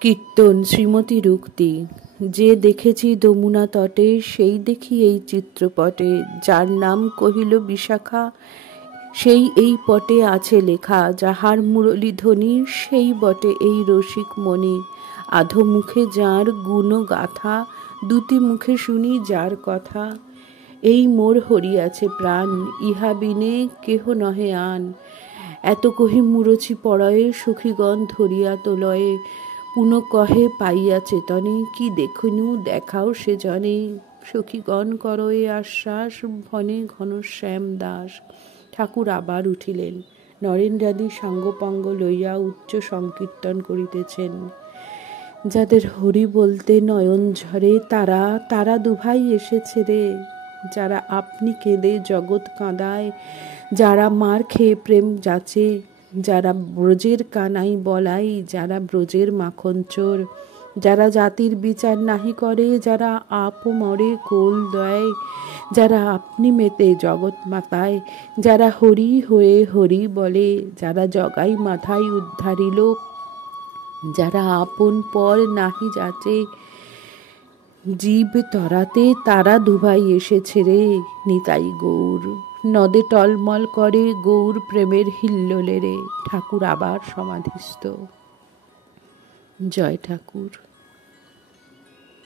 কীর্তন শ্রীমতীর উক্তি। যে দেখেছি যমুনা তটে, সেই দেখি এই চিত্রপটে। যার নাম কহিল বিশাখা, সেই এই পটে আছে লেখা। যাহার মুরলীধ্বনি, সেই বটে এই রসিক মণি। আধো মুখে যার গুণ গাথা, দুটি মুখে শুনি যার কথা। এই মোর হরিয়াছে প্রাণ, ইহা বিনে কেহ নহে আন। এত কহি মুরছি পড়য়ে, সখীগণ ধরিয়া তোলয়ে। পুন কহে পাইয়া চেতনে, কি দেখনু দেখাও সে জনে। সখীগণ করো এ আশ্বাস, ভনে ঘনশ্যাম দাস। ঠাকুর আবার উঠিলেন। নরেন্দ্রাদি সাঙ্গপাঙ্গ লইয়া উচ্চ সংকীর্তন করিতেছেন। যাদের হরি বলতে নয়ন ঝরে, তারা তারা দুভাই এসেছে রে। যারা আপনি কেঁদে জগৎ কাঁদায়, যারা মার খেয়ে প্রেম যাচে, যারা ব্রজের কানাই বলাই, যারা ব্রজের মাখন চোর, যারা জাতির বিচার নাহি করে, যারা আপমরে কোল দেয়, যারা আপনি মেতে জগৎ মাতায়, যারা হরি হয়ে হরি বলে, যারা জগাই মাথায় উদ্ধারিল, যারা আপন পর নাহি যাচে, জীব তরাতে, তারা দুভাই এসেছে রে। নিতাই গৌর। নদে টলমল করে গৌর প্রেমের হিল্লোলে রে। ঠাকুর আবার সমাধিস্থ। জয় ঠাকুর।